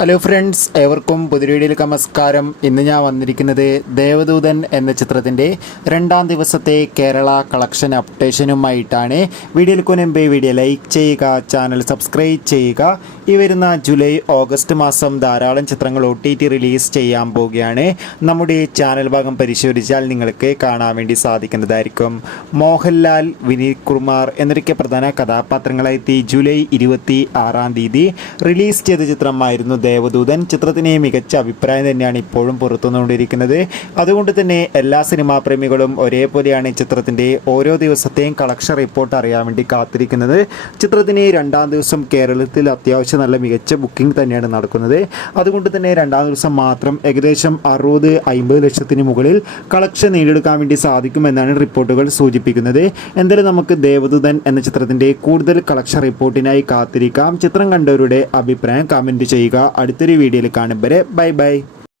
Hello friends, ഏവർക്കും പുതിയ വീഡിയോയിലേക്ക് നമസ്കാരം. ഇന്ന് ഞാൻ വന്നിരിക്കുന്നത് ദേവദൂതൻ എന്ന ചിത്രത്തിൻ്റെ രണ്ടാം ദിവസത്തെ കേരള കളക്ഷൻ അപ്ഡേഷനുമായിട്ടാണ്. വീഡിയോയിലേക്ക് മുൻപേ വീഡിയോ ലൈക്ക് ചെയ്യുക, ചാനൽ സബ്സ്ക്രൈബ് ചെയ്യുക. ഈ വരുന്ന ജൂലൈ ഓഗസ്റ്റ് മാസം ധാരാളം ചിത്രങ്ങൾ OTT റിലീസ് ചെയ്യാൻ പോവുകയാണ്. നമ്മുടെ ചാനൽ ഭാഗം പരിശോധിച്ചാൽ നിങ്ങൾക്ക് കാണാൻ വേണ്ടി സാധിക്കുന്നതായിരിക്കും. മോഹൻലാൽ, വിനീത് കുമാർ എന്നൊക്കെ പ്രധാന കഥാപാത്രങ്ങളായി ജൂലൈ 26 റിലീസ് ചെയ്ത ചിത്രമായിരുന്നു ദേവദൂതൻ. ചിത്രത്തിന് മികച്ച അഭിപ്രായം തന്നെയാണ് ഇപ്പോഴും പുറത്തുകൊണ്ടിരിക്കുന്നത്. അതുകൊണ്ട് തന്നെ എല്ലാ സിനിമാ പ്രേമികളും ഒരേപോലെയാണ് ചിത്രത്തിൻ്റെ ഓരോ ദിവസത്തെയും കളക്ഷൻ റിപ്പോർട്ട് അറിയാൻ വേണ്ടി കാത്തിരിക്കുന്നത്. ചിത്രത്തിന് രണ്ടാം ദിവസം കേരളത്തിൽ അത്യാവശ്യം നല്ല മികച്ച ബുക്കിംഗ് തന്നെയാണ് നടക്കുന്നത്. അതുകൊണ്ട് തന്നെ രണ്ടാം ദിവസം മാത്രം ഏകദേശം 60-50 ലക്ഷത്തിന് മുകളിൽ കളക്ഷൻ നേടിയെടുക്കാൻ വേണ്ടി സാധിക്കുമെന്നാണ് റിപ്പോർട്ടുകൾ സൂചിപ്പിക്കുന്നത്. എന്തായാലും നമുക്ക് ദേവദൂതൻ എന്ന ചിത്രത്തിൻ്റെ കൂടുതൽ കളക്ഷൻ റിപ്പോർട്ടിനായി കാത്തിരിക്കാം. ചിത്രം കണ്ടവരുടെ അഭിപ്രായം കമൻറ്റ് ചെയ്യുക. അടുത്തൊരു വീഡിയോയിൽ കാണും വരെ ബൈ ബൈ.